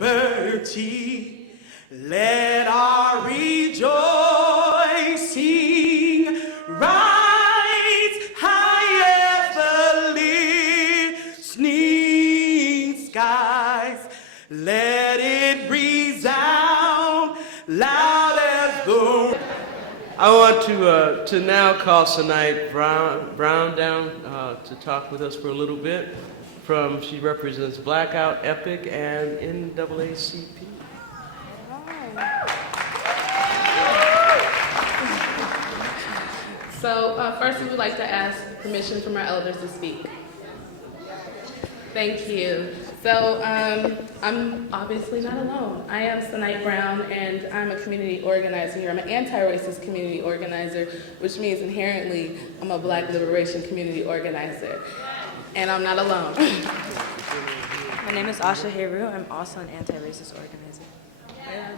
liberty. Let our rejoicing rise high as the listening skies. Let it resound loud as the... I want to now call Sanai Brown down to talk with us for a little bit. She represents Blackout, Epic, and NAACP. So first we would like to ask permission from our elders to speak. Thank you. So I'm obviously not alone. I am Sanai Brown, and I'm a community organizer here. I'm an anti-racist community organizer, which means inherently I'm a Black liberation community organizer. And I'm not alone. My name is Asha Heru. I'm also an anti-racist organizer. Yeah.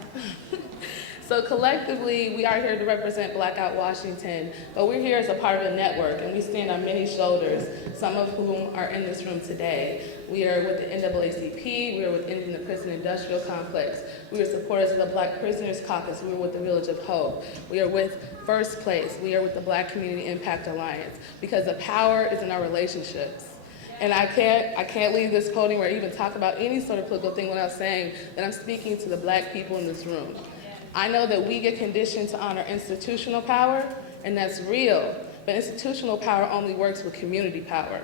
So collectively, we are here to represent Blackout Washington, but we're here as a part of a network, and we stand on many shoulders, some of whom are in this room today. We are with the NAACP, we are with Ending the Prison Industrial Complex, we are supporters of the Black Prisoners Caucus, we are with the Village of Hope, we are with First Place, we are with the Black Community Impact Alliance, because the power is in our relationships. And I can't leave this podium or even talk about any sort of political thing without saying that I'm speaking to the Black people in this room. I know that we get conditioned to honor institutional power, and that's real, but institutional power only works with community power.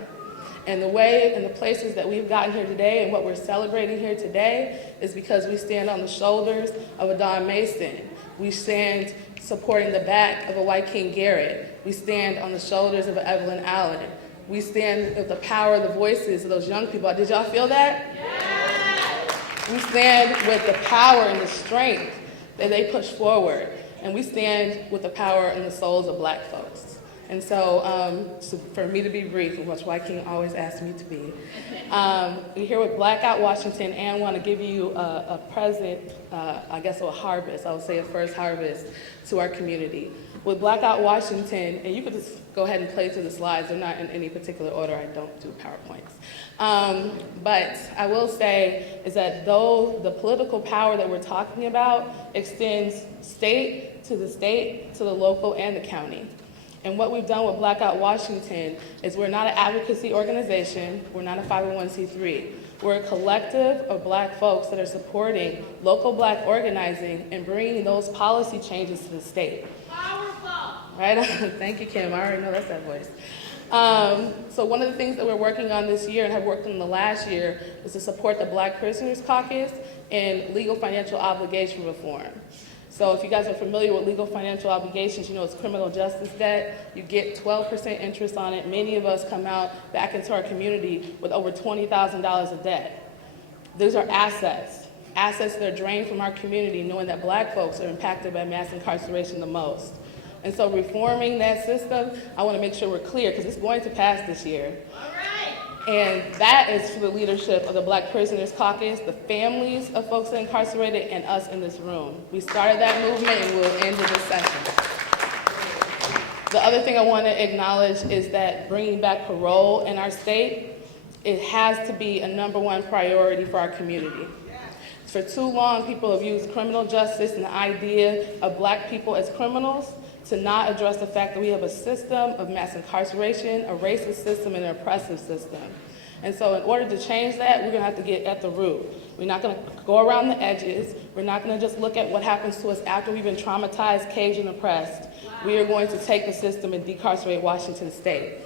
And the way and the places that we've gotten here today and what we're celebrating here today is because we stand on the shoulders of a Don Mason. We stand supporting the back of a White King Garrett. We stand on the shoulders of an Evelyn Allen. We stand with the power of the voices of those young people. Did y'all feel that? Yes. We stand with the power and the strength that they push forward. And we stand with the power and the souls of Black folks. And so, for me to be brief, which White King always asks me to be, we're here with Blackout Washington and want to give you a present, I guess a harvest, I would say a first harvest to our community. With Blackout Washington, and you could just go ahead and play through the slides, they're not in any particular order, I don't do PowerPoints. But I will say is that though the political power that we're talking about extends state, to the local, and the county. And what we've done with Blackout Washington is we're not an advocacy organization, we're not a 501c3. We're a collective of Black folks that are supporting local Black organizing and bringing those policy changes to the state. Powerful! Right? Thank you, Kim. I already know that's that voice. So one of the things that we're working on this year and have worked on the last year is to support the Black Prisoners Caucus in legal financial obligation reform. So if you guys are familiar with legal financial obligations, you know it's criminal justice debt. You get 12% interest on it. Many of us come out back into our community with over $20,000 of debt. Those are assets that are drained from our community, knowing that Black folks are impacted by mass incarceration the most. And so reforming that system, I want to make sure we're clear, because it's going to pass this year. All right. And that is for the leadership of the Black Prisoners Caucus, the families of folks that are incarcerated, and us in this room. We started that movement and we'll end it this session. The other thing I want to acknowledge is that bringing back parole in our state, it has to be a #1 priority for our community. For too long, people have used criminal justice and the idea of Black people as criminals to not address the fact that we have a system of mass incarceration, a racist system, and an oppressive system. And so in order to change that, we're gonna have to get at the root. We're not gonna go around the edges. We're not gonna just look at what happens to us after we've been traumatized, caged, and oppressed. We are going to take the system and decarcerate Washington State.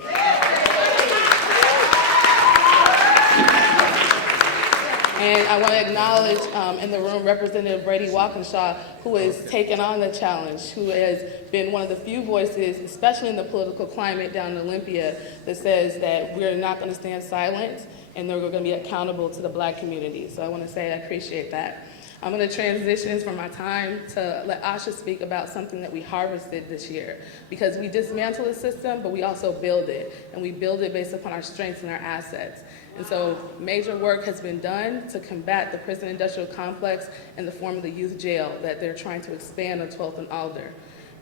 And I want to acknowledge in the room Representative Brady Walkinshaw, who has taken on the challenge, who has been one of the few voices, especially in the political climate down in Olympia, that says that we're not going to stand silent and that we're going to be accountable to the Black community. So I want to say I appreciate that. I'm going to transition from my time to let Asha speak about something that we harvested this year, because we dismantle the system, but we also build it, and we build it based upon our strengths and our assets. And so major work has been done to combat the prison industrial complex in the form of the youth jail that they're trying to expand on 12th and Alder.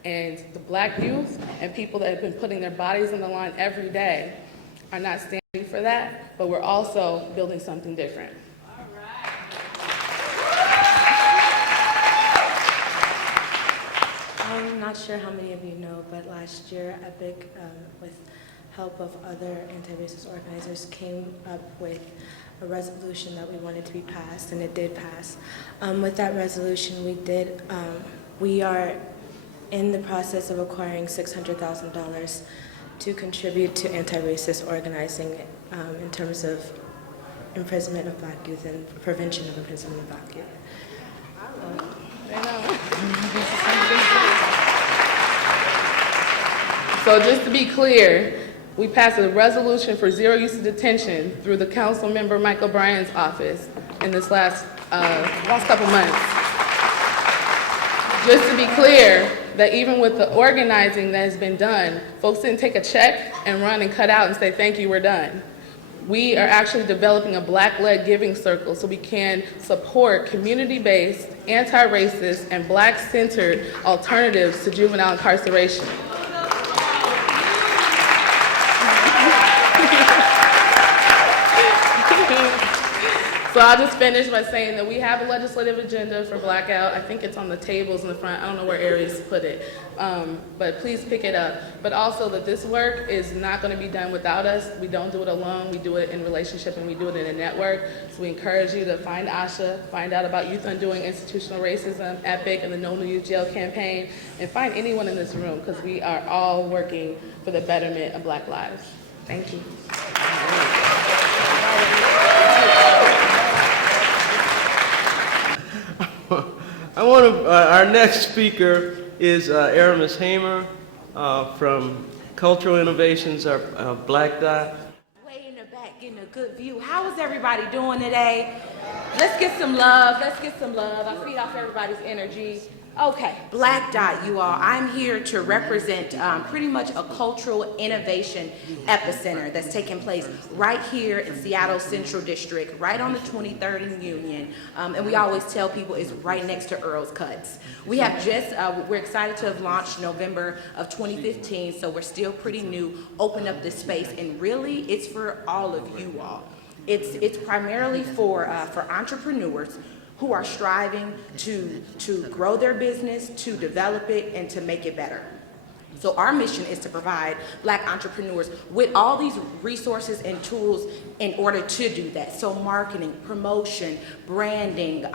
And the Black youth and people that have been putting their bodies on the line every day are not standing for that, but we're also building something different. All right. sure how many of you know, but last year, EPIC, with help of other anti-racist organizers, came up with a resolution that we wanted to be passed, and it did pass. With that resolution, we are in the process of acquiring $600,000 to contribute to anti-racist organizing in terms of imprisonment of Black youth and prevention of imprisonment of Black youth. So just to be clear, we passed a resolution for zero use of detention through the council member Michael Bryan's office in this last couple months. Just to be clear, that even with the organizing that has been done, folks didn't take a check and run and cut out and say, thank you, we're done. We are actually developing a Black-led giving circle so we can support community-based, anti-racist, and Black-centered alternatives to juvenile incarceration. So I'll just finish by saying that we have a legislative agenda for Blackout. I think it's on the tables in the front. I don't know where Aries put it, but please pick it up. But also that this work is not going to be done without us. We don't do it alone. We do it in relationship, and we do it in a network. So we encourage you to find Asha, find out about Youth Undoing Institutional Racism, EPIC, and the No New Youth Jail campaign, and find anyone in this room, because we are all working for the betterment of Black lives. Thank you. Our next speaker is Aramis Hamer from Cultural Innovations, our Black Dot. Way in the back, getting a good view. How is everybody doing today? Let's get some love. Let's get some love. I feed off everybody's energy. Okay, Black Dot, you all. I'm here to represent pretty much a cultural innovation epicenter that's taking place right here in Seattle Central District, right on the 23rd and Union. And we always tell people it's right next to Earl's Cuts. We have just, we're excited to have launched November of 2015, so we're still pretty new, opened up this space, and really it's for all of you all. It's primarily for entrepreneurs who are striving to grow their business, to develop it, and to make it better. So our mission is to provide Black entrepreneurs with all these resources and tools in order to do that. So marketing, promotion, branding,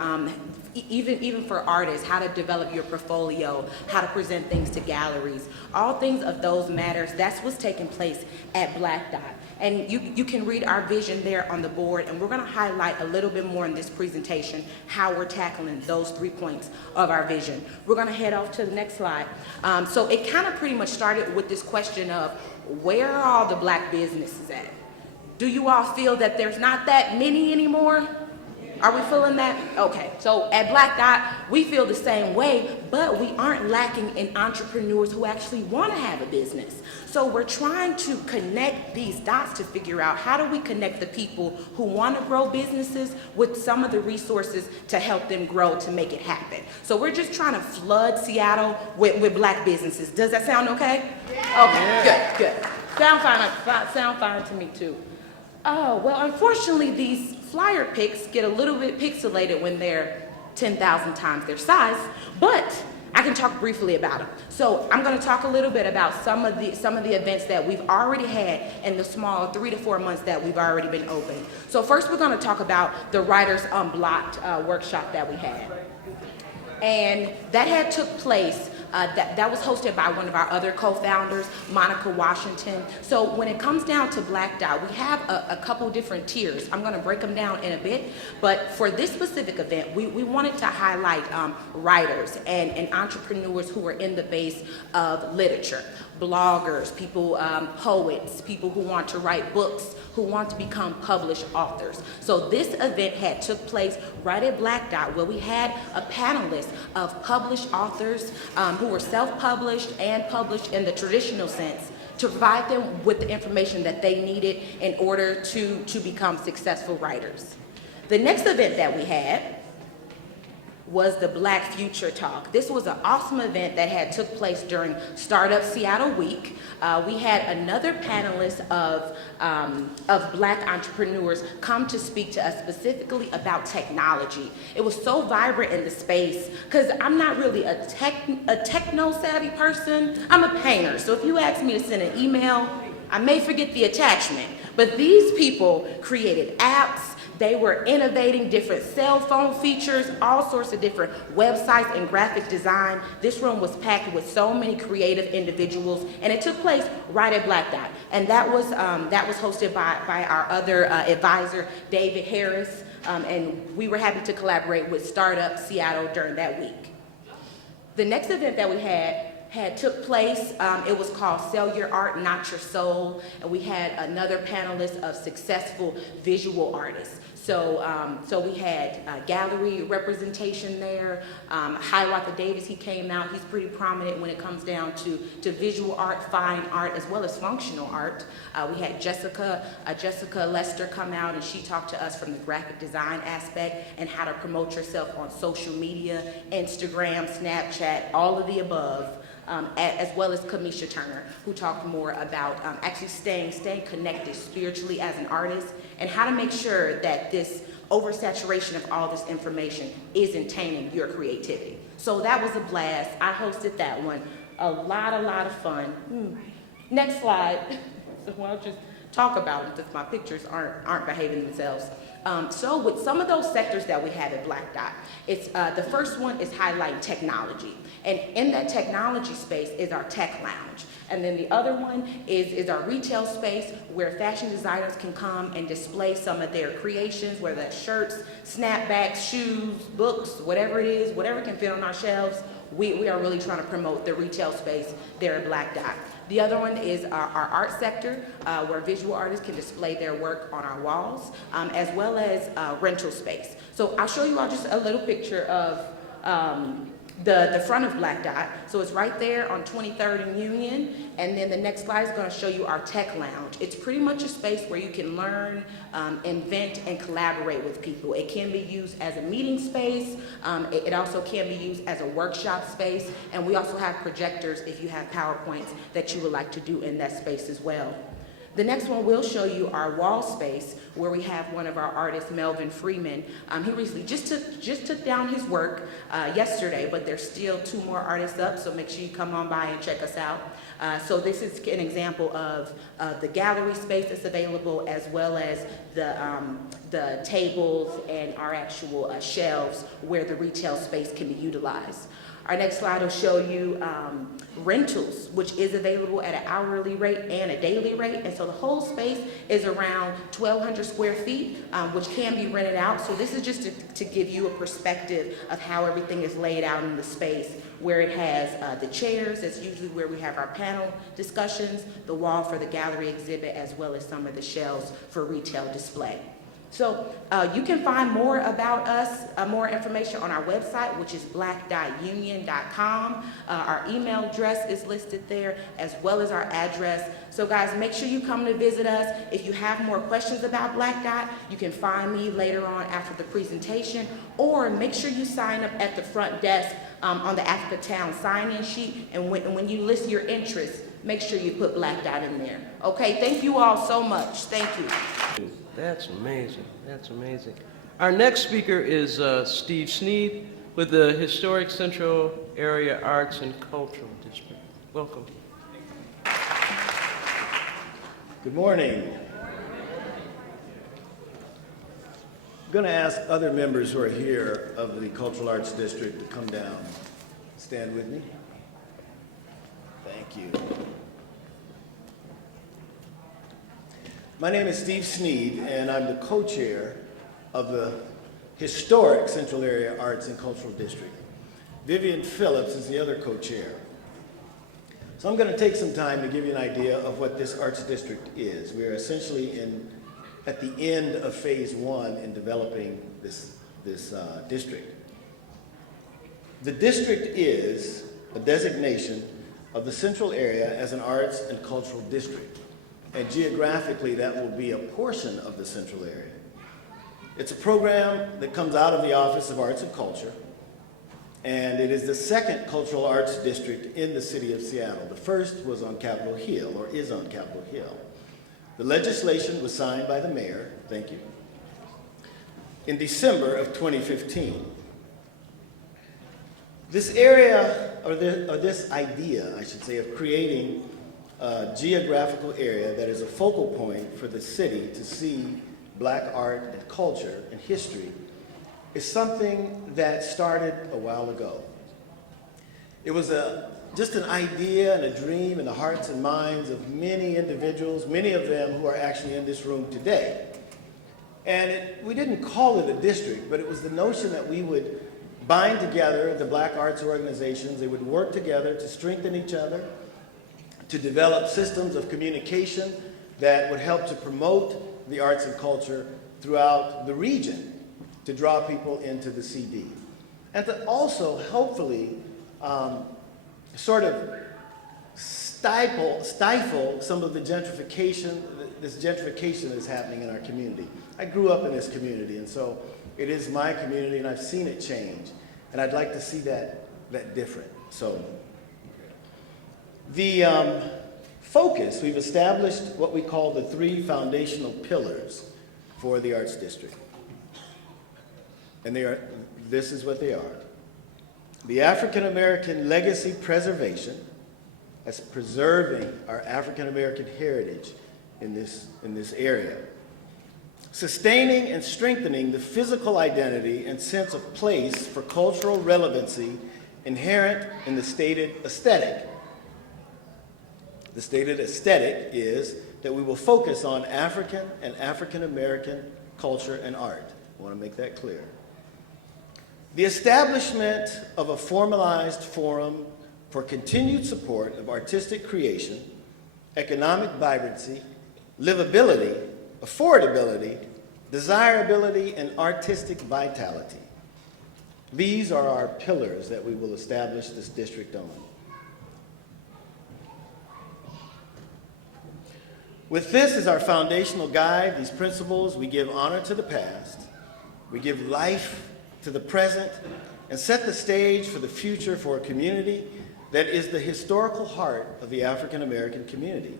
even for artists, how to develop your portfolio, how to present things to galleries, all things of those matters. That's what's taking place at Black Dot. And you can read our vision there on the board, and we're gonna highlight a little bit more in this presentation how we're tackling those 3 points of our vision. We're gonna head off to the next slide. So it kind of pretty much started with this question of where are all the Black businesses at? Do you all feel that there's not that many anymore? Are we feeling that? Okay, so at Black Dot, we feel the same way, but we aren't lacking in entrepreneurs who actually want to have a business. So we're trying to connect these dots to figure out how do we connect the people who want to grow businesses with some of the resources to help them grow to make it happen. So we're just trying to flood Seattle with Black businesses. Does that sound okay? Yeah. Okay, good. Sound fine to me too. Oh, well, unfortunately, these flyer pics get a little bit pixelated when they're 10,000 times their size, but I can talk briefly about them. So I'm going to talk a little bit about some of the events that we've already had in the small 3 to 4 months that we've already been open. So first, we're going to talk about the Writers Unblocked workshop that we had, and that had took place. That was hosted by one of our other co-founders, Monica Washington. So when it comes down to Black Dot, we have a couple different tiers. I'm gonna break them down in a bit, but for this specific event, we wanted to highlight writers and entrepreneurs who are in the base of literature, bloggers, people, poets, people who want to write books, who want to become published authors. So this event had took place right at Black Dot, where we had a panelist of published authors who were self-published and published in the traditional sense to provide them with the information that they needed in order to become successful writers. The next event that we had was the Black Future Talk. This was an awesome event that took place during Startup Seattle Week. We had another panelist of Black entrepreneurs come to speak to us specifically about technology. It was so vibrant in the space because I'm not really a techno-savvy person. I'm a painter, so if you ask me to send an email, I may forget the attachment. But these people created apps. They were innovating different cell phone features, all sorts of different websites and graphic design. This room was packed with so many creative individuals, and it took place right at Black Dot. And that was hosted by our other advisor, David Harris, and we were happy to collaborate with Startup Seattle during that week. The next event that we had took place. It was called Sell Your Art, Not Your Soul, and we had another panelist of successful visual artists. So we had gallery representation there. Hiawatha Davis, he came out. He's pretty prominent when it comes down to visual art, fine art, as well as functional art. We had Jessica Lester come out, and she talked to us from the graphic design aspect and how to promote yourself on social media, Instagram, Snapchat, all of the above. As well as Kamisha Turner, who talked more about actually staying connected spiritually as an artist and how to make sure that this oversaturation of all this information isn't tainting your creativity. So that was a blast. I hosted that one. A lot of fun. Next slide. So I'll just talk about them because my pictures aren't behaving themselves. So with some of those sectors that we have at Black Dot, it's the first one is highlighting technology. And in that technology space is our tech lounge. And then the other one is our retail space where fashion designers can come and display some of their creations, whether that's shirts, snapbacks, shoes, books, whatever it is, whatever can fit on our shelves. We are really trying to promote the retail space there at Black Dot. The other one is our art sector, where visual artists can display their work on our walls, as well as rental space. So I'll show you all just a little picture of the front of Black Dot. So it's right there on 23rd and Union. And then the next slide is going to show you our tech lounge. It's pretty much a space where you can learn, invent, and collaborate with people. It can be used as a meeting space. It also can be used as a workshop space. And we also have projectors if you have PowerPoints that you would like to do in that space as well. The next one will show you our wall space where we have one of our artists, Melvin Freeman. He recently just took down his work yesterday, but there's still 2 more artists up, so make sure you come on by and check us out. So this is an example of the gallery space that's available, as well as the tables and our actual shelves where the retail space can be utilized. Our next slide will show you rentals, which is available at an hourly rate and a daily rate. And so the whole space is around 1,200 square feet, which can be rented out. So this is just to give you a perspective of how everything is laid out in the space, where it has the chairs. That's usually where we have our panel discussions, the wall for the gallery exhibit, as well as some of the shelves for retail display. So you can find more about us, more information on our website, which is black.union.com. Our email address is listed there, as well as our address. So guys, make sure you come to visit us. If you have more questions about Black Dot, you can find me later on after the presentation, or make sure you sign up at the front desk on the Africatown sign-in sheet. And when you list your interests, make sure you put Black Dot in there. Okay, thank you all so much. Thank you. That's amazing. That's amazing. Our next speaker is Steve Sneed with the Historic Central Area Arts and Cultural District. Welcome. Good morning. I'm going to ask other members who are here of the Cultural Arts District to come down. Stand with me. Thank you. My name is Steve Sneed, and I'm the co-chair of the Historic Central Area Arts and Cultural District. Vivian Phillips is the other co-chair. So I'm going to take some time to give you an idea of what this arts district is. We are essentially at the end of phase 1 in developing this district. The district is a designation of the central area as an arts and cultural district. And geographically, that will be a portion of the central area. It's a program that comes out of the Office of Arts and Culture, and it is the second cultural arts district in the city of Seattle. The first was on Capitol Hill, or is on Capitol Hill. The legislation was signed by the mayor, thank you, in December of 2015. This area, or this idea, I should say, of creating a geographical area that is a focal point for the city to see Black art and culture and history is something that started a while ago. It was just an idea and a dream in the hearts and minds of many individuals, many of them who are actually in this room today. And we didn't call it a district, but it was the notion that we would bind together the Black arts organizations. They would work together to strengthen each other, to develop systems of communication that would help to promote the arts and culture throughout the region, to draw people into the CD. And to also, hopefully, sort of stifle some of the gentrification, this gentrification that is happening in our community. I grew up in this community, and so it is my community, and I've seen it change. And I'd like to see that different. So the focus, we've established what we call the 3 foundational pillars for the Arts District. And this is what they are. The African American legacy preservation, that's preserving our African American heritage in this area. Sustaining and strengthening the physical identity and sense of place for cultural relevancy inherent in the stated aesthetic. The stated aesthetic is that we will focus on African and African American culture and art. I want to make that clear. The establishment of a formalized forum for continued support of artistic creation, economic vibrancy, livability, affordability, desirability, and artistic vitality. These are our pillars that we will establish this district on. With this as our foundational guide, these principles, we give honor to the past, we give life to the present, and set the stage for the future for a community that is the historical heart of the African American community,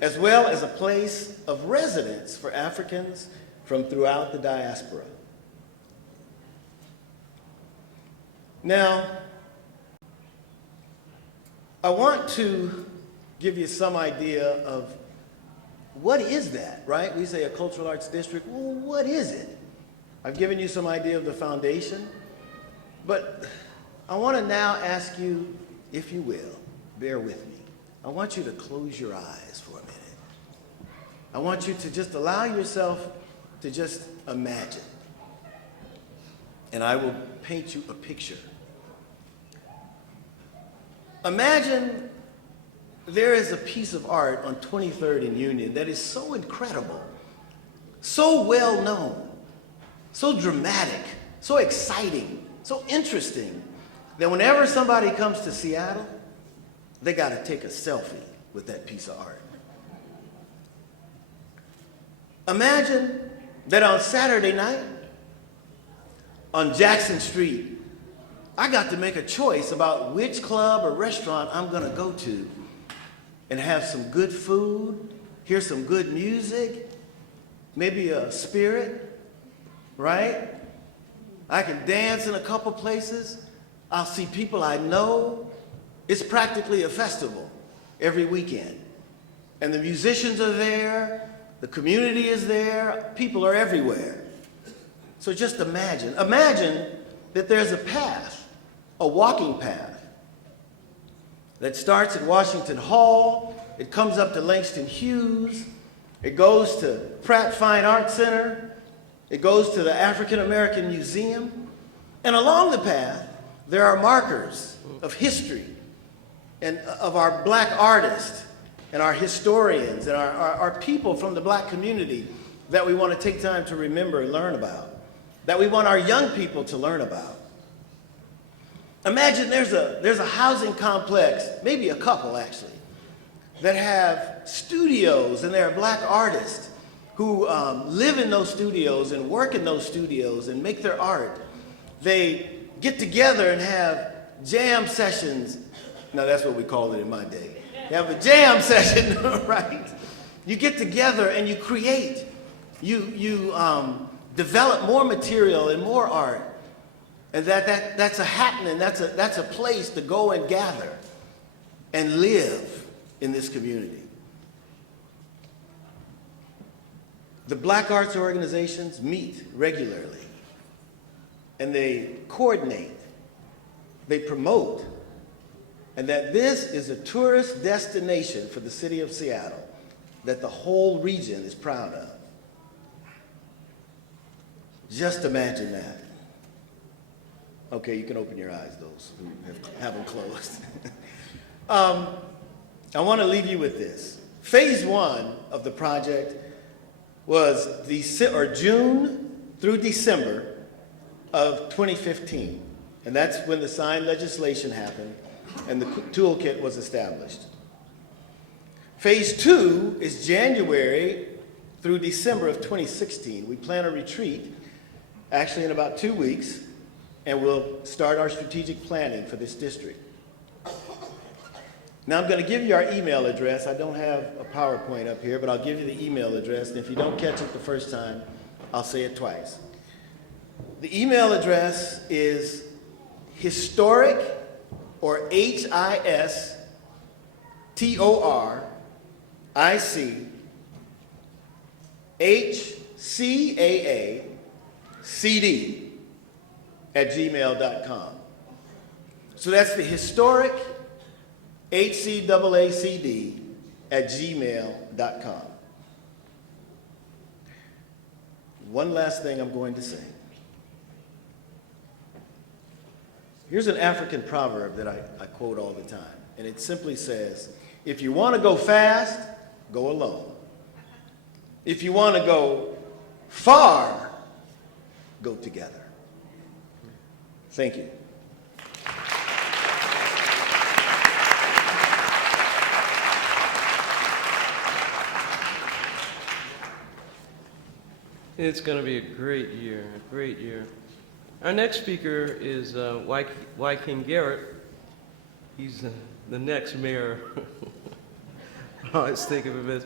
as well as a place of residence for Africans from throughout the diaspora. Now, I want to give you some idea of what is that, right? We say a cultural arts district. Well, what is it? I've given you some idea of the foundation, but I want to now ask you, if you will, bear with me. I want you to close your eyes for a minute. I want you to just allow yourself to just imagine. And I will paint you a picture. Imagine there is a piece of art on 23rd and Union that is so incredible, so well known, so dramatic, so exciting, so interesting, that whenever somebody comes to Seattle, they got to take a selfie with that piece of art. Imagine that on Saturday night, on Jackson Street, I got to make a choice about which club or restaurant I'm going to go to and have some good food, hear some good music, maybe a spirit, right? I can dance in a couple places. I'll see people I know. It's practically a festival every weekend. And the musicians are there, the community is there, people are everywhere. So just imagine that there's a path, a walking path, that starts at Washington Hall, it comes up to Langston Hughes, it goes to Pratt Fine Arts Center, it goes to the African American Museum, and along the path, there are markers of history and of our Black artists and our historians and our people from the Black community that we want to take time to remember and learn about, that we want our young people to learn about. Imagine there's a housing complex, maybe a couple actually, that have studios, and there are Black artists who live in those studios and work in those studios and make their art. They get together and have jam sessions. Now that's what we called it in my day. You have a jam session, right? You get together and you create. You develop more material and more art. And that's a happening, that's a place to go and gather and live in this community. The Black arts organizations meet regularly, and they coordinate, they promote, and that this is a tourist destination for the city of Seattle that the whole region is proud of. Just imagine that. Okay, you can open your eyes, those who have them closed. I want to leave you with this. Phase 1 of the project was June through December of 2015. And that's when the signed legislation happened and the toolkit was established. Phase 2 is January through December of 2016. We plan a retreat, actually in about 2 weeks, and we'll start our strategic planning for this district. Now I'm going to give you our email address. I don't have a PowerPoint up here, but I'll give you the email address, and if you don't catch it the first time, I'll say it twice. The email address is historic, or HISTORIC@gmail.com. So that's the historic HCAACD@gmail.com. One last thing I'm going to say. Here's an African proverb that I quote all the time, and it simply says, if you want to go fast, go alone. If you want to go far, go together. Thank you. It's going to be a great year, a great year. Our next speaker is King Garrett. He's the next mayor. I always think of him as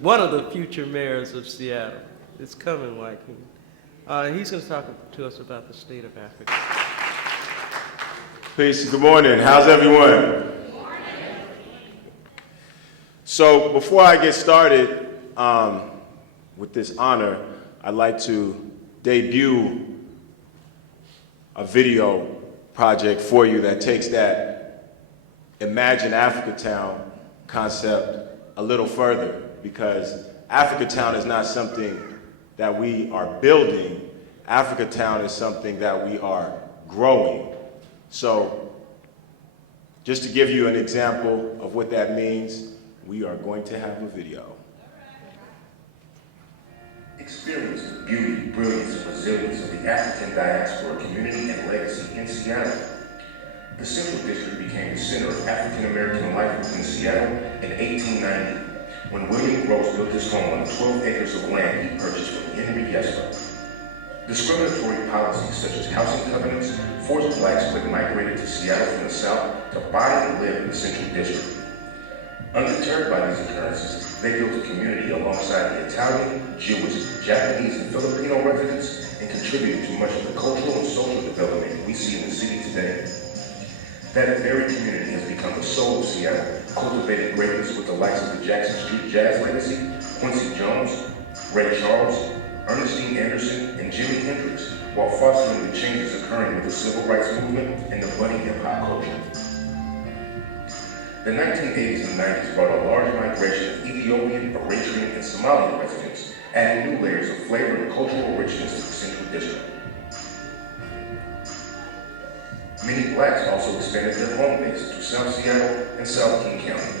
one of the future mayors of Seattle. It's coming, King. He's going to talk to us about the state of Africa. Peace, good morning. How's everyone? Good morning. So before I get started with this honor, I'd like to debut a video project for you that takes that Imagine Africatown concept a little further, because Africatown is not something that we are building. Africatown is something that we are growing. So just to give you an example of what that means, we are going to have a video. Experience the beauty, brilliance, and resilience of the African diaspora community and legacy in Seattle. The Central District became the center of African American life within Seattle in 1890, when William Gross built his home on 12 acres of land he purchased from Henry Yesler. Discriminatory policies such as housing covenants forced blacks who had migrated to Seattle from the South to buy and live in the Central District. Undeterred by these occurrences, they built a community alongside the Italian, Jewish, Japanese, and Filipino residents, and contributed to much of the cultural and social development we see in the city today. That very community has become the soul of Seattle, cultivating greatness with the likes of the Jackson Street Jazz legacy, Quincy Jones, Ray Charles, Ernestine Anderson, and Jimi Hendrix, while fostering the changes occurring with the civil rights movement and the budding hip-hop culture. The 1980s and 90s brought a large migration of Ethiopian, Eritrean, and Somali residents, adding new layers of flavor and cultural richness to the Central District. Many blacks also expanded their home base to South Seattle and South King County.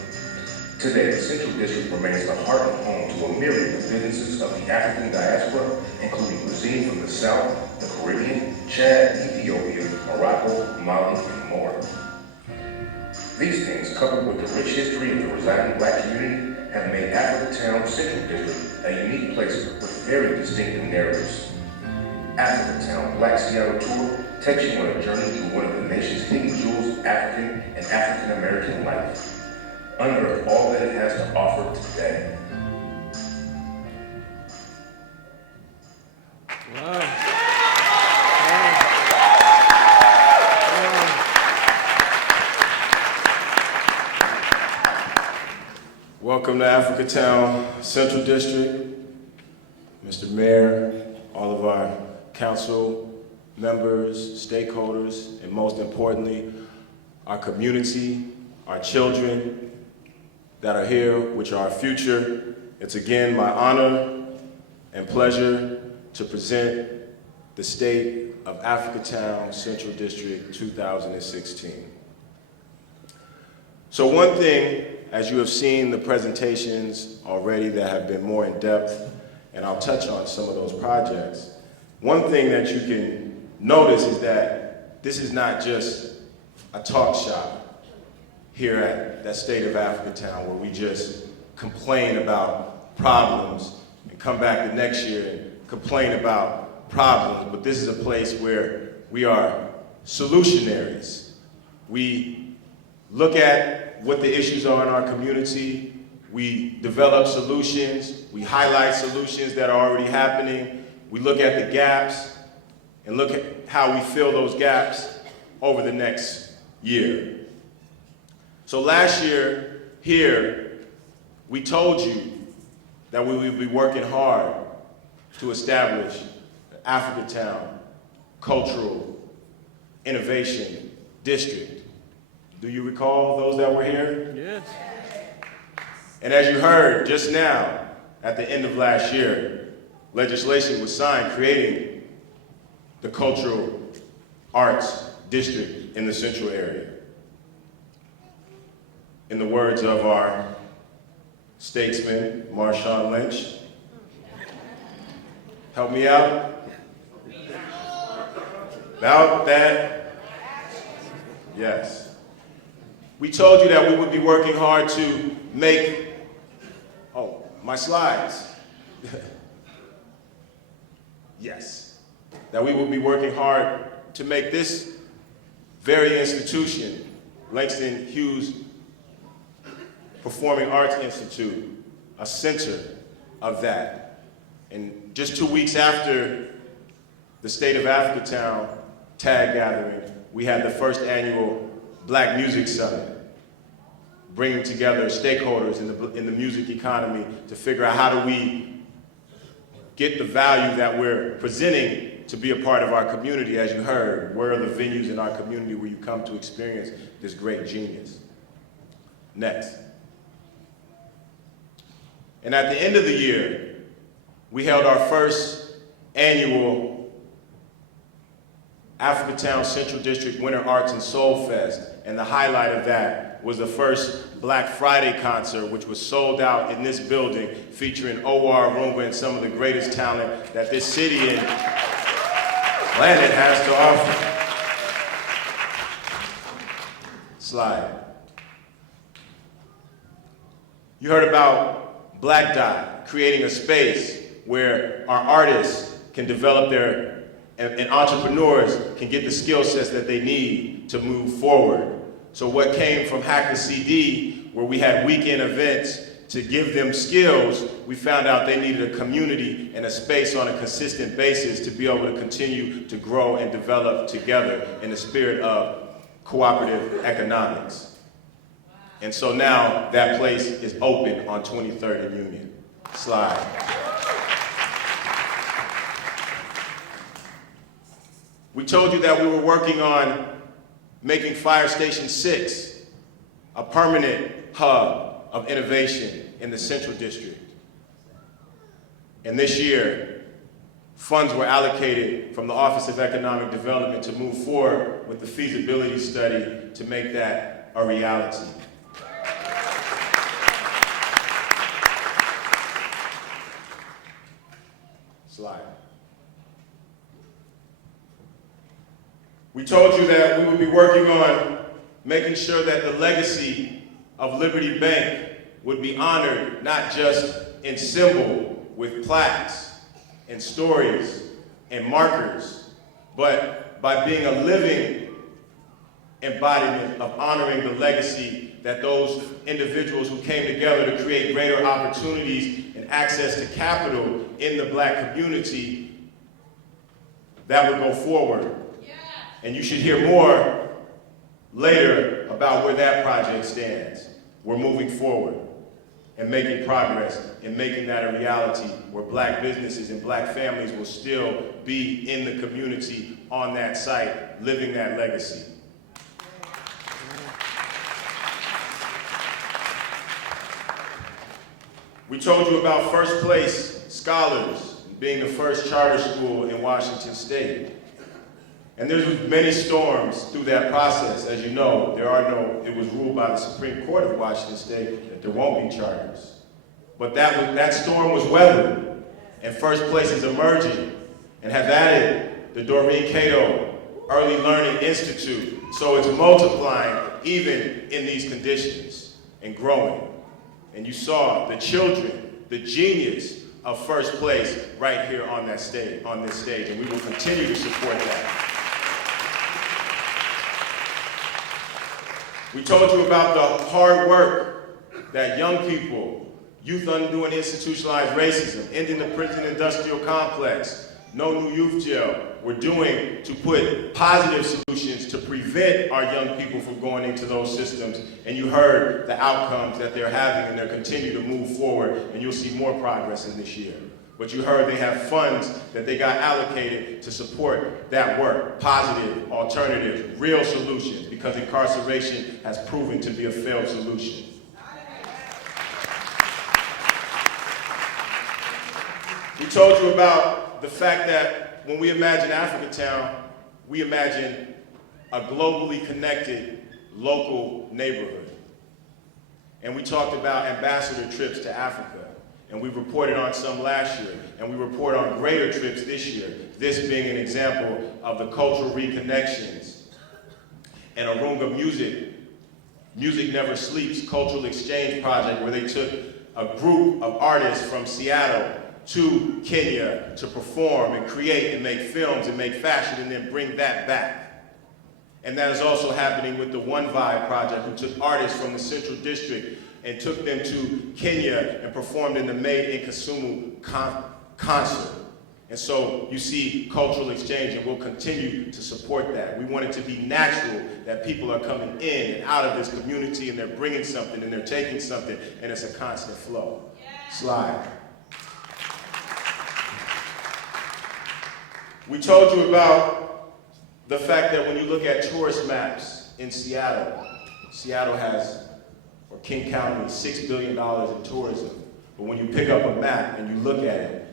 Today, the Central District remains the heart and home to a myriad of businesses of the African diaspora, including cuisine from the South, the Caribbean, Chad, Ethiopia, Morocco, Mali, and more. These things, coupled with the rich history of the residing black community, have made Africatown Central District a unique place with very distinctive narratives. Africatown Black Seattle Tour takes you on a journey through one of the nation's hidden jewels of African and African American life. Unearth all that it has to offer today. Welcome to Africatown Central District, Mr. Mayor, all of our council members, stakeholders, and most importantly, our community, our children that are here, which are our future. It's again my honor and pleasure to present the State of Africatown Central District 2016. So one thing, as you have seen the presentations already that have been more in depth, and I'll touch on some of those projects, one thing that you can notice is that this is not just a talk shop here at the State of Africatown where we just complain about problems and come back the next year and complain about problems, but this is a place where we are solutionaries. We look at what the issues are in our community, we develop solutions, we highlight solutions that are already happening, we look at the gaps, and look at how we fill those gaps over the next year. So last year, here, we told you that we would be working hard to establish the Africatown Cultural Innovation District. Do you recall those that were here? Yes. And as you heard just now, at the end of last year, legislation was signed creating the Cultural Arts District in the Central area. In the words of our statesman, Marshawn Lynch, help me out. About that, yes. We told you that we would be working hard to make, oh, my slides. Yes. That we would be working hard to make this very institution, Langston Hughes Performing Arts Institute, a center of that. And just 2 weeks after the State of Africatown tag gathering, we had the first annual Black Music Summit, bringing together stakeholders in the music economy to figure out how do we get the value that we're presenting to be a part of our community. As you heard, where are the venues in our community where you come to experience this great genius? Next. And at the end of the year, we held our first annual Africatown Central District Winter Arts and Soul Fest, and the highlight of that was the first Black Friday concert, which was sold out in this building, featuring O.R. Roomba and some of the greatest talent that this city and planet has to offer. Slide. You heard about Black Dot, creating a space where our artists can develop and entrepreneurs can get the skill sets that they need to move forward. So what came from Hack the CD, where we had weekend events to give them skills, we found out they needed a community and a space on a consistent basis to be able to continue to grow and develop together in the spirit of cooperative economics. And so now that place is open on 23rd and Union. Slide. We told you that we were working on making Fire Station 6 a permanent hub of innovation in the Central District. And this year, funds were allocated from the Office of Economic Development to move forward with the feasibility study to make that a reality. Slide. We told you that we would be working on making sure that the legacy of Liberty Bank would be honored, not just in symbol with plaques and stories and markers, but but by being a living embodiment of honoring the legacy that those individuals who came together to create greater opportunities and access to capital in the Black community, that would go forward. And you should hear more later about where that project stands. We're moving forward and making progress and making that a reality where Black businesses and Black families will still be in the community on that site, living that legacy. We told you about first place scholars being the first charter school in Washington State. And there's many storms through that process. As you know, it was ruled by the Supreme Court of Washington State that there won't be charters. But that storm was weathered, and first place is emerging, and have added the Doreen Cato Early Learning Institute. So it's multiplying even in these conditions and growing. And you saw the children, the genius of first place right here on this stage, and we will continue to support that. We told you about the hard work that young people, Youth Undoing Institutionalized Racism, Ending the Prison Industrial Complex, No New Youth Jail, we're doing to put positive solutions to prevent our young people from going into those systems. And you heard the outcomes that they're having, and they'll continue to move forward, and you'll see more progress in this year. But you heard they have funds that they got allocated to support that work, positive, alternative, real solutions, because incarceration has proven to be a failed solution. We told you about the fact that when we imagine Africatown, we imagine a globally connected local neighborhood. And we talked about ambassador trips to Africa, and we reported on some last year, and we report on greater trips this year, this being an example of the cultural reconnections and Arunga Music Never Sleeps cultural exchange project, where they took a group of artists from Seattle to Kenya to perform and create and make films and make fashion and then bring that back. And that is also happening with the One Vibe project, who took artists from the Central District and took them to Kenya and performed in the Made in Kisumu concert. And so you see cultural exchange, and we'll continue to support that. We want it to be natural that people are coming in and out of this community, and they're bringing something and they're taking something, and it's a constant flow. Slide. We told you about the fact that when you look at tourist maps in Seattle, Seattle has, or King County, $6 billion in tourism. But when you pick up a map and you look at it,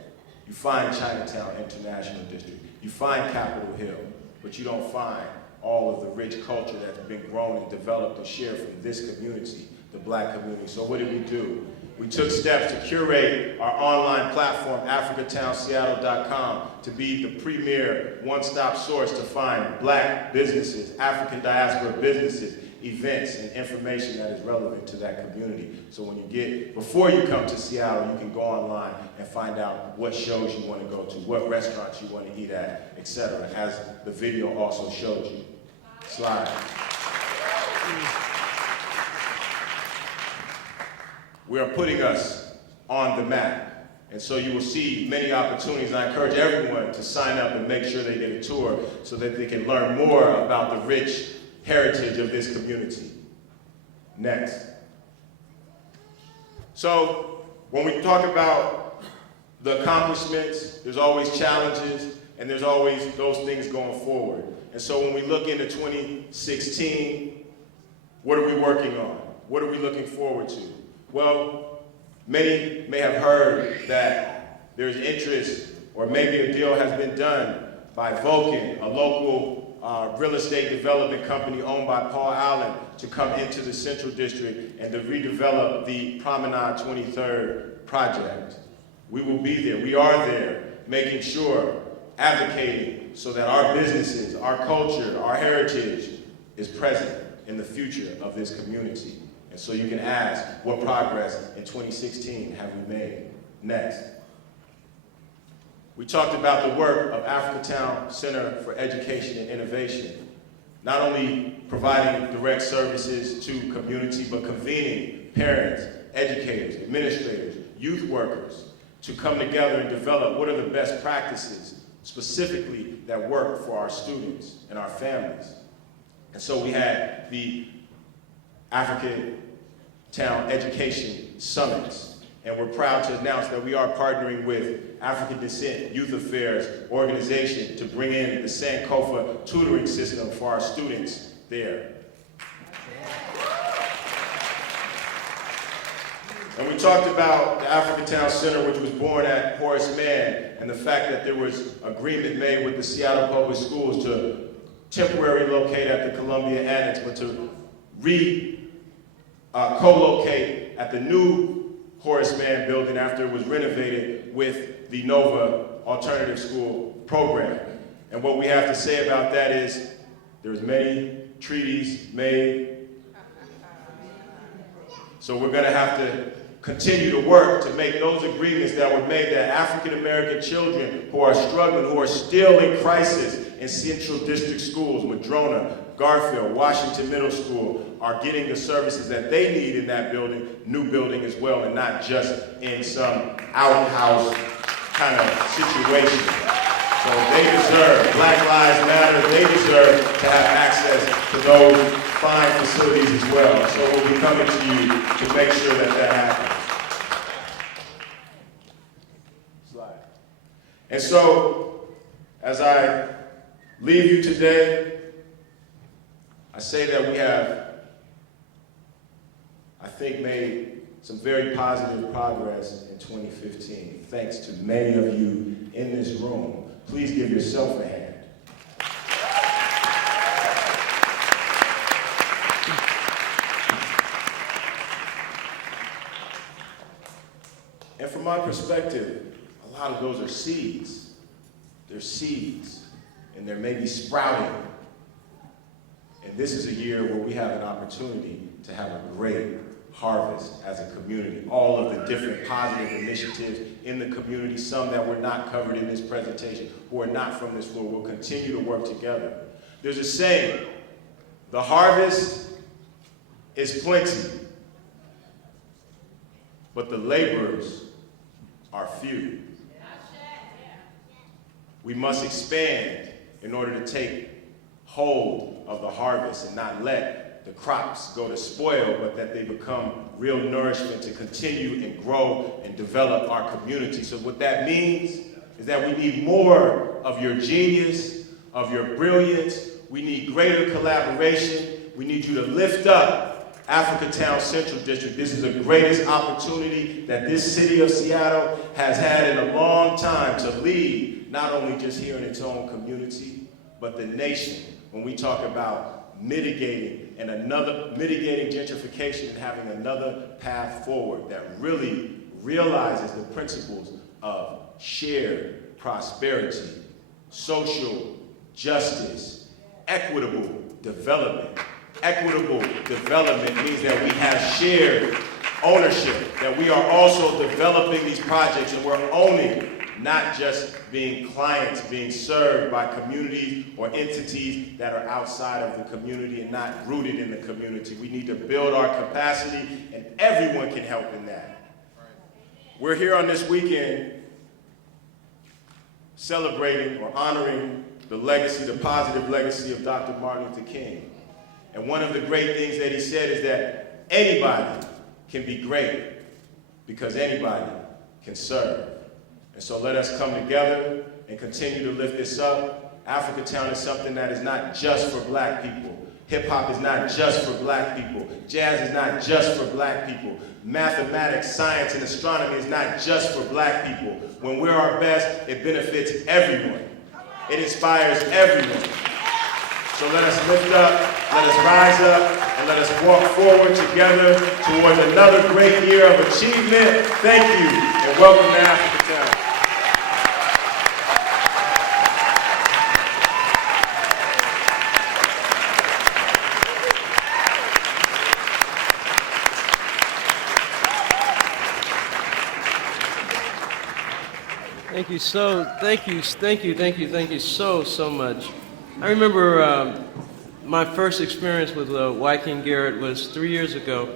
you find Chinatown International District, you find Capitol Hill, but you don't find all of the rich culture that's been grown and developed and shared from this community, the Black community. So what did we do? We took steps to curate our online platform, AfricatownSeattle.com, to be the premier one-stop source to find Black businesses, African diaspora businesses, events, and information that is relevant to that community. So before you come to Seattle, you can go online and find out what shows you want to go to, what restaurants you want to eat at, etc., as the video also showed you. Slide. We are putting us on the map. And so you will see many opportunities. I encourage everyone to sign up and make sure they get a tour so that they can learn more about the rich heritage of this community. Next. So when we talk about the accomplishments, there's always challenges, and there's always those things going forward. And so when we look into 2016, what are we working on? What are we looking forward to? Well, many may have heard that there's interest, or maybe a deal has been done by Vulcan, a local real estate development company owned by Paul Allen, to come into the Central District and to redevelop the Promenade 23rd project. We will be there. We are there, making sure, advocating so that our businesses, our culture, our heritage is present in the future of this community. And so you can ask, what progress in 2016 have we made? Next. We talked about the work of Africatown Center for Education and Innovation, not only providing direct services to community, but convening parents, educators, administrators, youth workers to come together and develop what are the best practices specifically that work for our students and our families. And so we had the Africatown Education Summits, and we're proud to announce that we are partnering with African Descent Youth Affairs organization to bring in the Sankofa tutoring system for our students there. And we talked about the Africatown Center, which was born at Horace Mann, and the fact that there was agreement made with the Seattle Public Schools to temporarily locate at the Columbia Annex, but to co-locate at the new Horace Mann building after it was renovated with the Nova Alternative School program. And what we have to say about that is there's many treaties made. So we're gonna have to continue to work to make those agreements that were made that African American children who are struggling, who are still in crisis in Central District schools, Madrona, Garfield, Washington Middle School, are getting the services that they need in that building, new building as well, and not just in some outhouse kind of situation. So they deserve, Black Lives Matter, they deserve to have access to those fine facilities as well. So we'll be coming to you to make sure that that happens. Slide. And so, as I leave you today, I say that we have, I think, made some very positive progress in 2015, thanks to many of you in this room. Please give yourself a hand. And from my perspective, a lot of those are seeds. They're seeds, and they're maybe sprouting. And this is a year where we have an opportunity to have a great harvest as a community. All of the different positive initiatives in the community, some that were not covered in this presentation, who are not from this floor, will continue to work together. There's a saying, the harvest is plenty, but the laborers are few. We must expand in order to take hold of the harvest and not let the crops go to spoil, but that they become real nourishment to continue and grow and develop our community. So what that means is that we need more of your genius, of your brilliance. We need greater collaboration. We need you to lift up Africatown Central District. This is the greatest opportunity that this city of Seattle has had in a long time to lead, not only just here in its own community, but the nation. When we talk about mitigating gentrification and having another path forward that really realizes the principles of shared prosperity, social justice, equitable development. Equitable development means that we have shared ownership, that we are also developing these projects and we're owning, not just being clients being served by communities or entities that are outside of the community and not rooted in the community. We need to build our capacity, and everyone can help in that. We're here on this weekend celebrating or honoring the legacy, the positive legacy of Dr. Martin Luther King. And one of the great things that he said is that anybody can be great because anybody can serve. And so let us come together and continue to lift this up. Africatown is something that is not just for black people. Hip hop is not just for black people. Jazz is not just for black people. Mathematics, science, and astronomy is not just for black people. When we're our best, it benefits everyone. It inspires everyone. So let us lift up, let us rise up, and let us walk forward together towards another great year of achievement. Thank you, and welcome to Africatown. Thank you so, thank you so much. I remember my first experience with Joaquin Garrett was 3 years ago,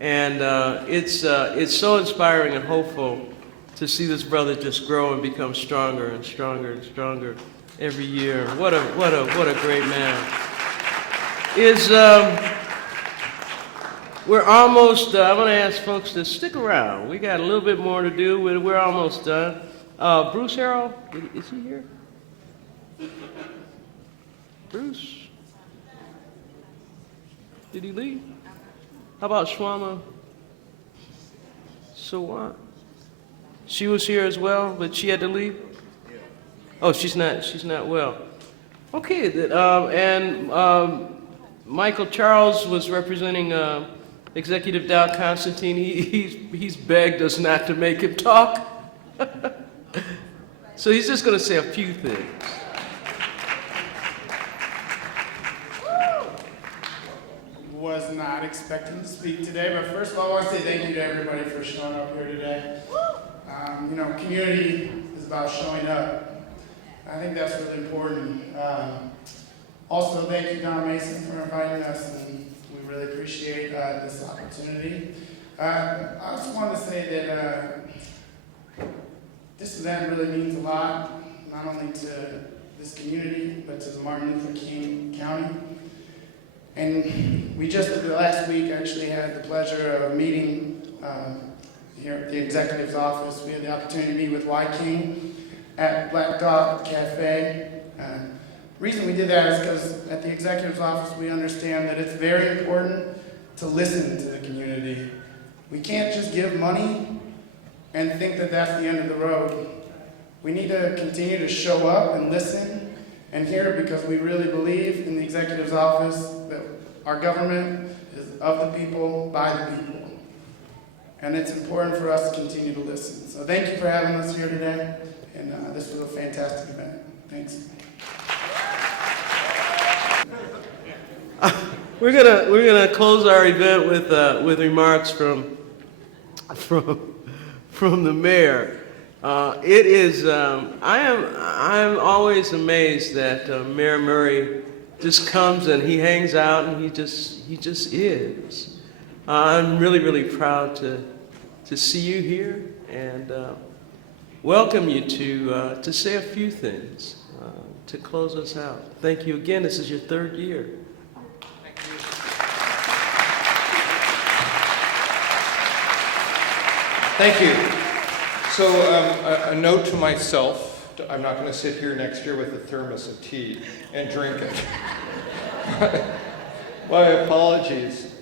and it's so inspiring and hopeful to see this brother just grow and become stronger and stronger and stronger every year. What a great man. We're almost, I want to ask folks to stick around. We got a little bit more to do. We're almost done. Bruce Harrell, is he here? Bruce? Did he leave? How about Shwama Sawant? She was here as well, but she had to leave? Oh, she's not well. Okay, Michael Charles was representing Executive Dow Constantine. He's begged us not to make him talk. So he's just going to say a few things. Was not expecting to speak today, but first of all, I want to say thank you to everybody for showing up here today. Community is about showing up. I think that's really important. Also, thank you, Don Mason, for inviting us, and we really appreciate this opportunity. I also want to say that this event really means a lot, not only to this community, but to the Martin Luther King County. And we just, last week, actually had the pleasure of meeting here at the executive's office. We had the opportunity to meet with King at Black Dog Cafe. The reason we did that is because at the executive's office, we understand that it's very important to listen to the community. We can't just give money and think that that's the end of the road. We need to continue to show up and listen and hear, because we really believe in the executive's office that our government is of the people, by the people. And it's important for us to continue to listen. So thank you for having us here today, and this was a fantastic event. Thanks. We're gonna close our event with remarks from the mayor. It is I am always amazed that Mayor Murray just comes and he hangs out and he just is. I'm really proud to see you here and welcome you to say a few things to close us out. Thank you again. This is your third year. Thank you. So a note to myself, I'm not going to sit here next year with a thermos of tea and drink it. My apologies.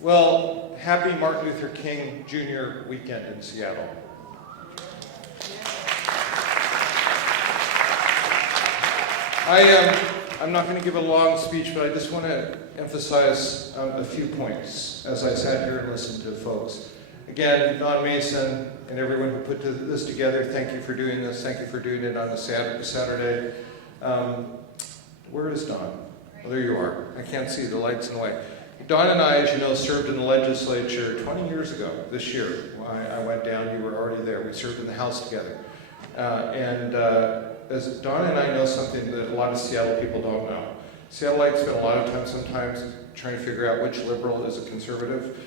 Well, happy Martin Luther King Jr. weekend in Seattle. I'm not going to give a long speech, but I just want to emphasize a few points as I sat here and listened to folks. Again, Don Mason and everyone who put this together, thank you for doing this. Thank you for doing it on a Saturday. Where is Don? Oh, there you are. I can't see the lights in the way. Don and I, as you know, served in the legislature 20 years ago this year. I went down, you were already there. We served in the House together. As Don and I know something that a lot of Seattle people don't know. Seattleites spend a lot of time sometimes trying to figure out which liberal is a conservative.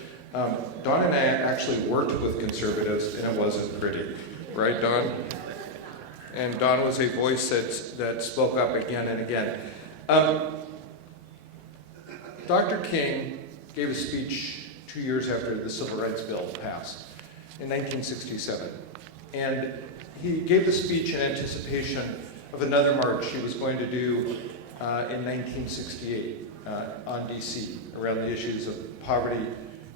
Don and I actually worked with conservatives, and it wasn't pretty, right, Don? And Don was a voice that spoke up again and again. Dr. King gave a speech 2 years after the Civil Rights Bill passed in 1967. And he gave the speech in anticipation of another march he was going to do in 1968 on DC around the issues of poverty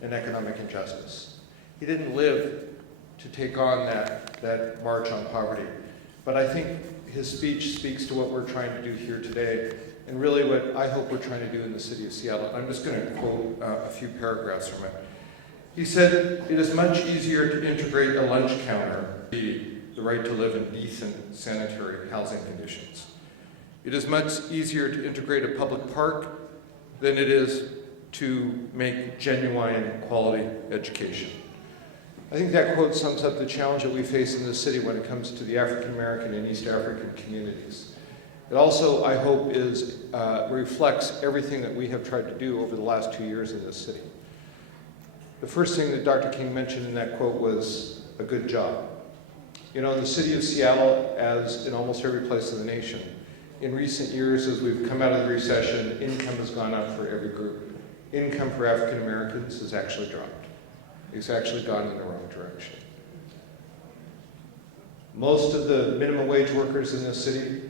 and economic injustice. He didn't live to take on that march on poverty, but I think his speech speaks to what we're trying to do here today, and really what I hope we're trying to do in the city of Seattle. I'm just going to quote a few paragraphs from it. He said, "It is much easier to integrate a lunch counter, the right to live in decent sanitary housing conditions. It is much easier to integrate a public park than it is to make genuine quality education. I think that quote sums up the challenge that we face in this city when it comes to the African American and East African communities. It also, I hope, reflects everything that we have tried to do over the last 2 years in this city. The first thing that Dr. King mentioned in that quote was a good job. You know, in the city of Seattle, as in almost every place in the nation, in recent years, as we've come out of the recession, income has gone up for every group. Income for African Americans has actually dropped. It's actually gone in the wrong direction. Most of the minimum wage workers in this city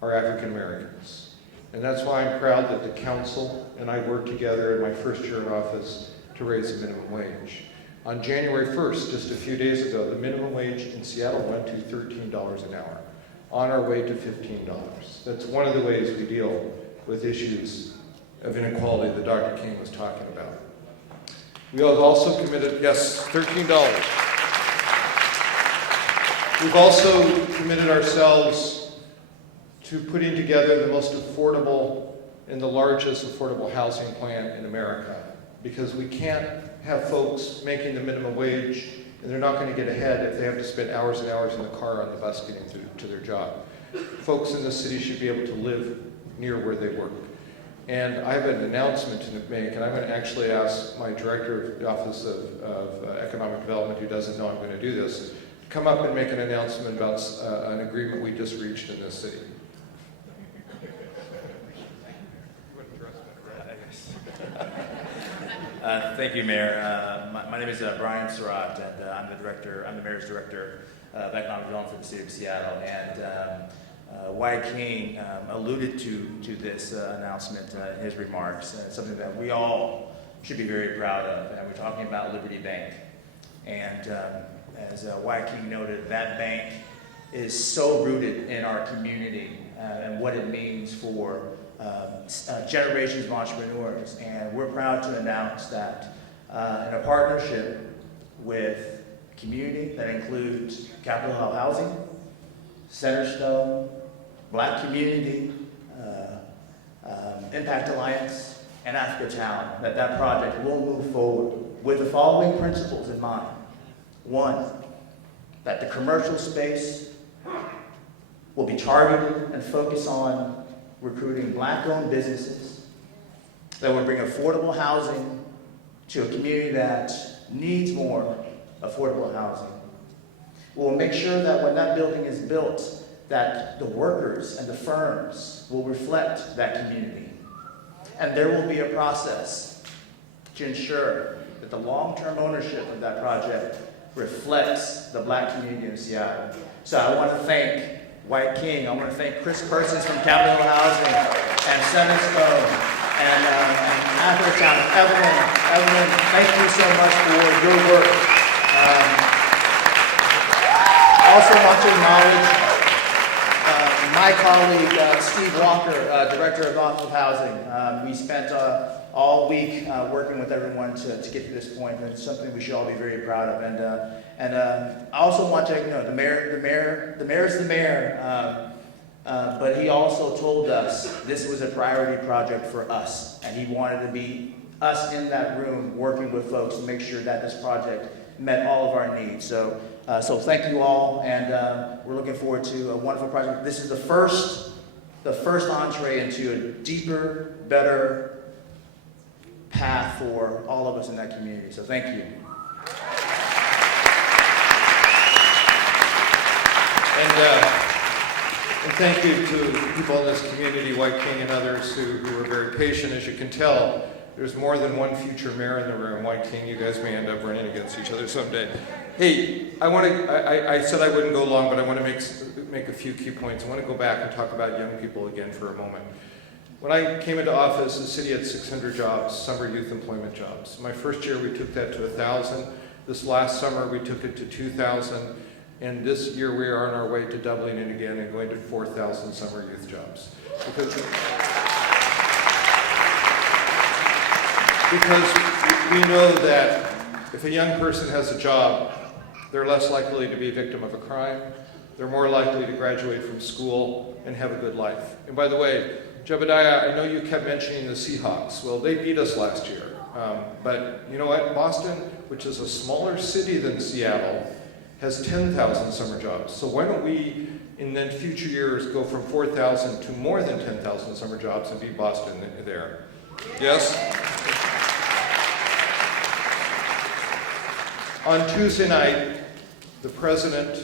are African Americans. And that's why I'm proud that the council and I worked together in my first year in office to raise the minimum wage. On January 1st, just a few days ago, the minimum wage in Seattle went to $13 an hour, on our way to $15. That's one of the ways we deal with issues of inequality that Dr. King was talking about. We have also committed, yes, $13. We've also committed ourselves to putting together the most affordable and the largest affordable housing plan in America, because we can't have folks making the minimum wage and they're not going to get ahead if they have to spend hours and hours in the car on the bus getting to their job. Folks in this city should be able to live near where they work. And I have an announcement to make, and I'm going to actually ask my director of the Office of Economic Development, who doesn't know I'm going to do this, to come up and make an announcement about an agreement we just reached in this city. Thank you, Mayor. My name is Brian Surratt, and I'm the Mayor's Director of Economic Development for the City of Seattle. And White King alluded to this announcement in his remarks. It's something that we all should be very proud of. And we're talking about Liberty Bank. And as White King noted, that bank is so rooted in our community and what it means for generations of entrepreneurs. And we're proud to announce that in a partnership with a community that includes Capitol Hill Housing, Centerstone, Black Community, Impact Alliance, and Africatown, that project will move forward with the following principles in mind. One, that the commercial space will be targeted and focus on recruiting Black-owned businesses that will bring affordable housing to a community that needs more affordable housing. We'll make sure that when that building is built, that the workers and the firms will reflect that community. And there will be a process to ensure that the long-term ownership of that project reflects the Black community in Seattle. So I want to thank White King. I want to thank Chris Persons from Capitol Hill Housing and Centerstone and Africatown. Evelyn, thank you so much for your work. Also want to acknowledge my colleague, Steve Walker, Director of Office of Housing. We spent all week working with everyone to get to this point, and it's something we should all be very proud of. And I also want to, the mayor is the mayor, but he also told us this was a priority project for us, and he wanted to be us in that room working with folks to make sure that this project met all of our needs. So thank you all, and we're looking forward to a wonderful project. This is the first entree into a deeper, better path for all of us in that community. So thank you. And thank you to people in this community, White King and others who were very patient. As you can tell, there's more than one future mayor in the room. White King, you guys may end up running against each other someday. Hey, I said I wouldn't go long, but I want to make a few key points. I want to go back and talk about young people again for a moment. When I came into office, the city had 600 jobs, summer youth employment jobs. My first year, we took that to 1,000. This last summer, we took it to 2,000. And this year, we are on our way to doubling it again and going to 4,000 summer youth jobs. Because we know that if a young person has a job, they're less likely to be a victim of a crime. They're more likely to graduate from school and have a good life. And by the way, Jebediah, I know you kept mentioning the Seahawks. Well, they beat us last year. But you know what, Boston, which is a smaller city than Seattle, has 10,000 summer jobs. So why don't we, in then future years, go from 4,000 to more than 10,000 summer jobs and be Boston there? Yes? On Tuesday night, the president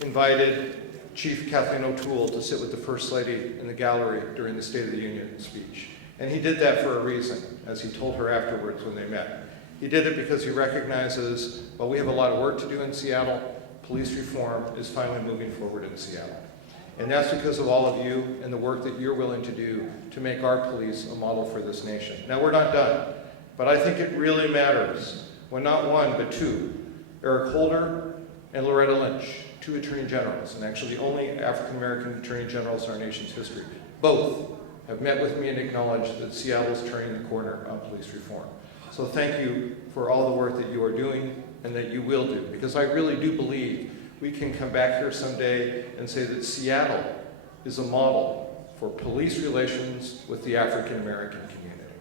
invited Chief Kathleen O'Toole to sit with the First Lady in the gallery during the State of the Union speech. And he did that for a reason, as he told her afterwards when they met. He did it because he recognizes, while we have a lot of work to do in Seattle, police reform is finally moving forward in Seattle. And that's because of all of you and the work that you're willing to do to make our police a model for this nation. Now, we're not done, but I think it really matters when not one, but two, Eric Holder and Loretta Lynch, two attorney generals, and actually the only African-American attorney generals in our nation's history, both have met with me and acknowledged that Seattle's turning the corner on police reform. So thank you for all the work that you are doing and that you will do, because I really do believe we can come back here someday and say that Seattle is a model for police relations with the African-American community.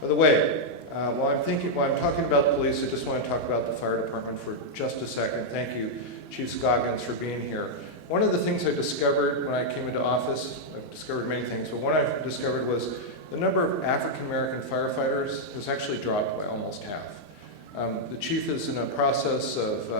By the way, while I'm talking about police, I just want to talk about the fire department for just a second. Thank you, Chief Scoggins, for being here. One of the things I discovered when I came into office, I've discovered many things, but one I discovered was the number of African-American firefighters has actually dropped by almost half. The chief is in a process of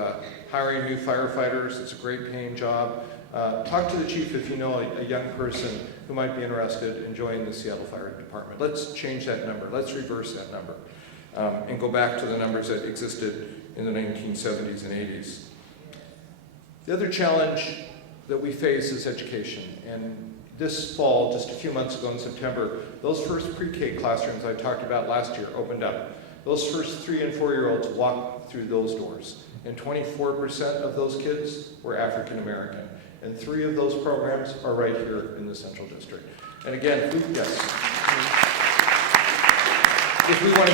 hiring new firefighters. It's a great paying job. Talk to the chief if you know a young person who might be interested in joining the Seattle Fire Department. Let's change that number. Let's reverse that number and go back to the numbers that existed in the 1970s and 80s. The other challenge that we face is education. And this fall, just a few months ago in September, those first pre-K classrooms I talked about last year opened up. Those first 3- and 4-year-olds walked through those doors. And 24% of those kids were African American. And 3 of those programs are right here in the Central District. And again, if we want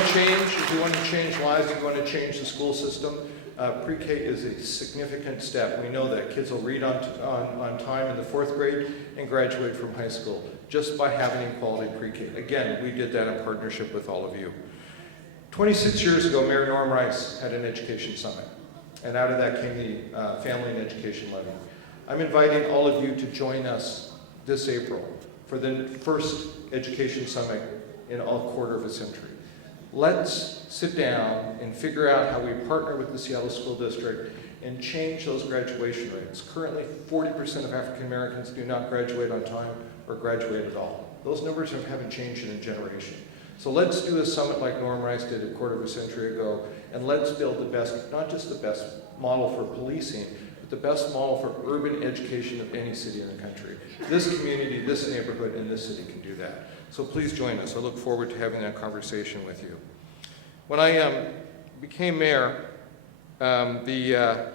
to change lives and we want to change the school system, pre-K is a significant step. We know that kids will read on time in the 4th grade and graduate from high school just by having quality pre-K. Again, we did that in partnership with all of you. 26 years ago, Mayor Norm Rice had an education summit, and out of that came the Family and Education Levy. I'm inviting all of you to join us this April for the first education summit in a quarter of a century. Let's sit down and figure out how we partner with the Seattle School District and change those graduation rates. Currently, 40% of African Americans do not graduate on time or graduate at all. Those numbers haven't changed in a generation. So let's do a summit like Norm Rice did a quarter of a century ago, and let's build the best, not just the best model for policing, but the best model for urban education of any city in the country. This community, this neighborhood, and this city can do that. So please join us. I look forward to having that conversation with you. When I became mayor, the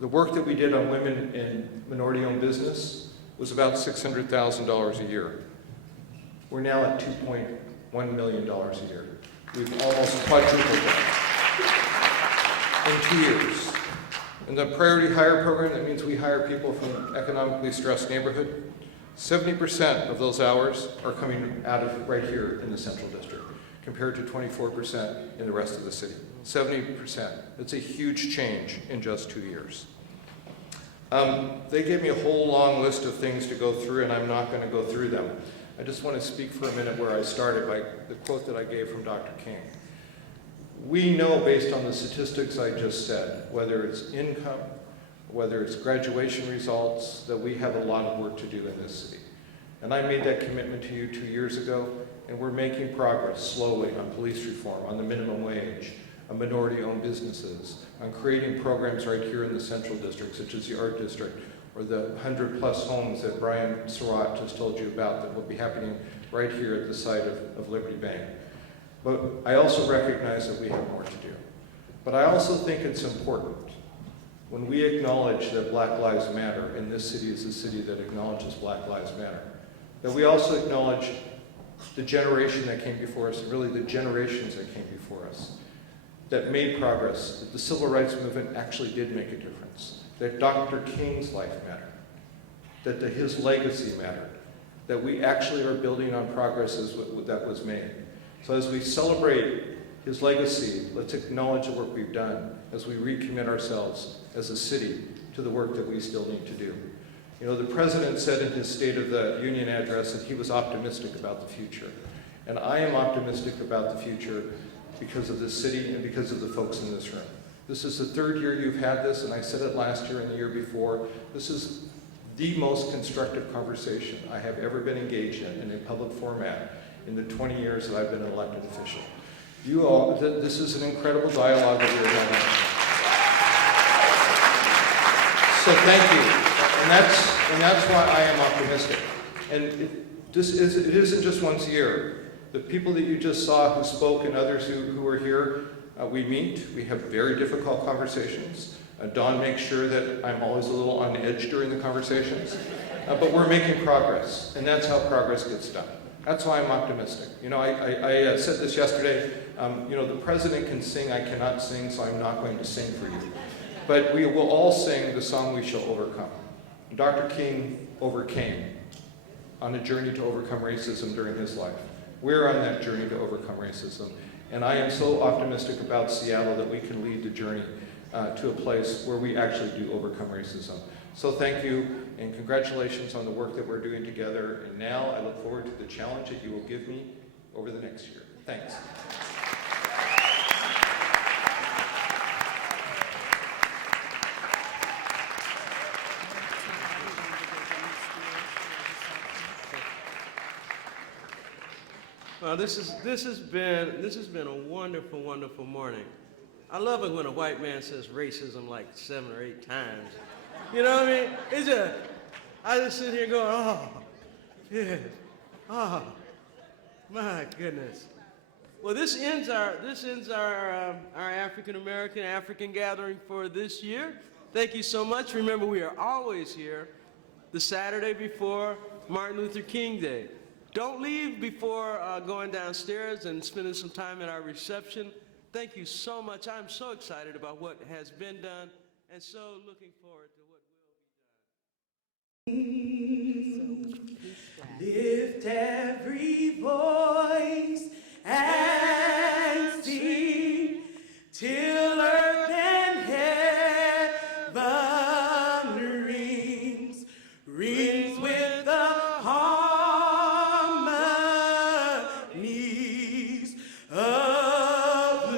work that we did on women in minority-owned business was about $600,000 a year. We're now at $2.1 million a year. We've almost quadrupled that in 2 years. In the priority hire program, that means we hire people from economically stressed neighborhood. 70% of those hours are coming out of right here in the Central District, compared to 24% in the rest of the city. 70%. That's a huge change in just 2 years. They gave me a whole long list of things to go through, and I'm not going to go through them. I just want to speak for a minute where I started by the quote that I gave from Dr. King. We know, based on the statistics I just said, whether it's income, whether it's graduation results, that we have a lot of work to do in this city. And I made that commitment to you 2 years ago, and we're making progress slowly on police reform, on the minimum wage, on minority-owned businesses, on creating programs right here in the Central District, such as the Art District, or the 100+ homes that Brian Surratt just told you about that will be happening right here at the site of Liberty Bank. But I also recognize that we have more to do. But I also think it's important when we acknowledge that Black Lives Matter, and this city is a city that acknowledges Black Lives Matter, that we also acknowledge the generation that came before us, and really the generations that came before us, that made progress, that the civil rights movement actually did make a difference, that Dr. King's life mattered, that his legacy mattered, that we actually are building on progress that was made. So as we celebrate his legacy, let's acknowledge the work we've done as we recommit ourselves as a city to the work that we still need to do. You know, the president said in his State of the Union address that he was optimistic about the future. And I am optimistic about the future because of this city and because of the folks in this room. This is the third year you've had this, and I said it last year and the year before. This is the most constructive conversation I have ever been engaged in a public format in the 20 years that I've been an elected official. You all, this is an incredible dialogue that you're having. So thank you, and that's why I am optimistic. And it isn't just once a year. The people that you just saw who spoke and others who are here, we meet, we have very difficult conversations. Dawn makes sure that I'm always a little on edge during the conversations, but we're making progress, and that's how progress gets done. That's why I'm optimistic. You know, I said this yesterday, you know, the president can sing, I cannot sing, so I'm not going to sing for you. But we will all sing the song We Shall Overcome. Dr. King overcame on a journey to overcome racism during his life. We're on that journey to overcome racism. And I am so optimistic about Seattle that we can lead the journey to a place where we actually do overcome racism. So thank you, and congratulations on the work that we're doing together. And now I look forward to the challenge that you will give me over the next year. Thanks. Well, this has been a wonderful, wonderful morning. I love it when a white man says racism like 7 or 8 times. You know what I mean? I just sit here going, oh, yeah, oh, my goodness. Well, this ends our African gathering for this year. Thank you so much. Remember, we are always here the Saturday before Martin Luther King Day. Don't leave before going downstairs and spending some time at our reception. Thank you so much. I'm so excited about what has been done and so looking forward to what will be done. Lift every voice and sing till earth and heaven rings with the harmonies of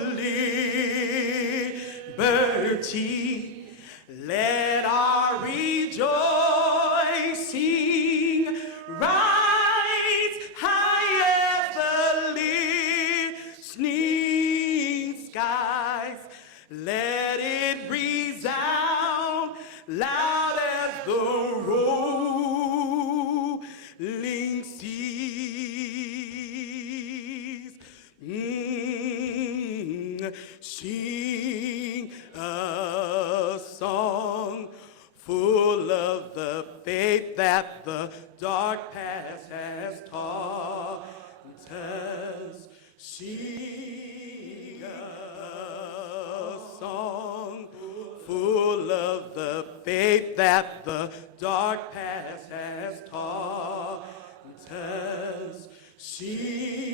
liberty. Let our rejoicing rise high as the listening skies. Let it resound loud as the rolling seas. Sing a song full of the faith that the dark past has taught us. Sing a song full of the faith that the dark past has taught us. Sing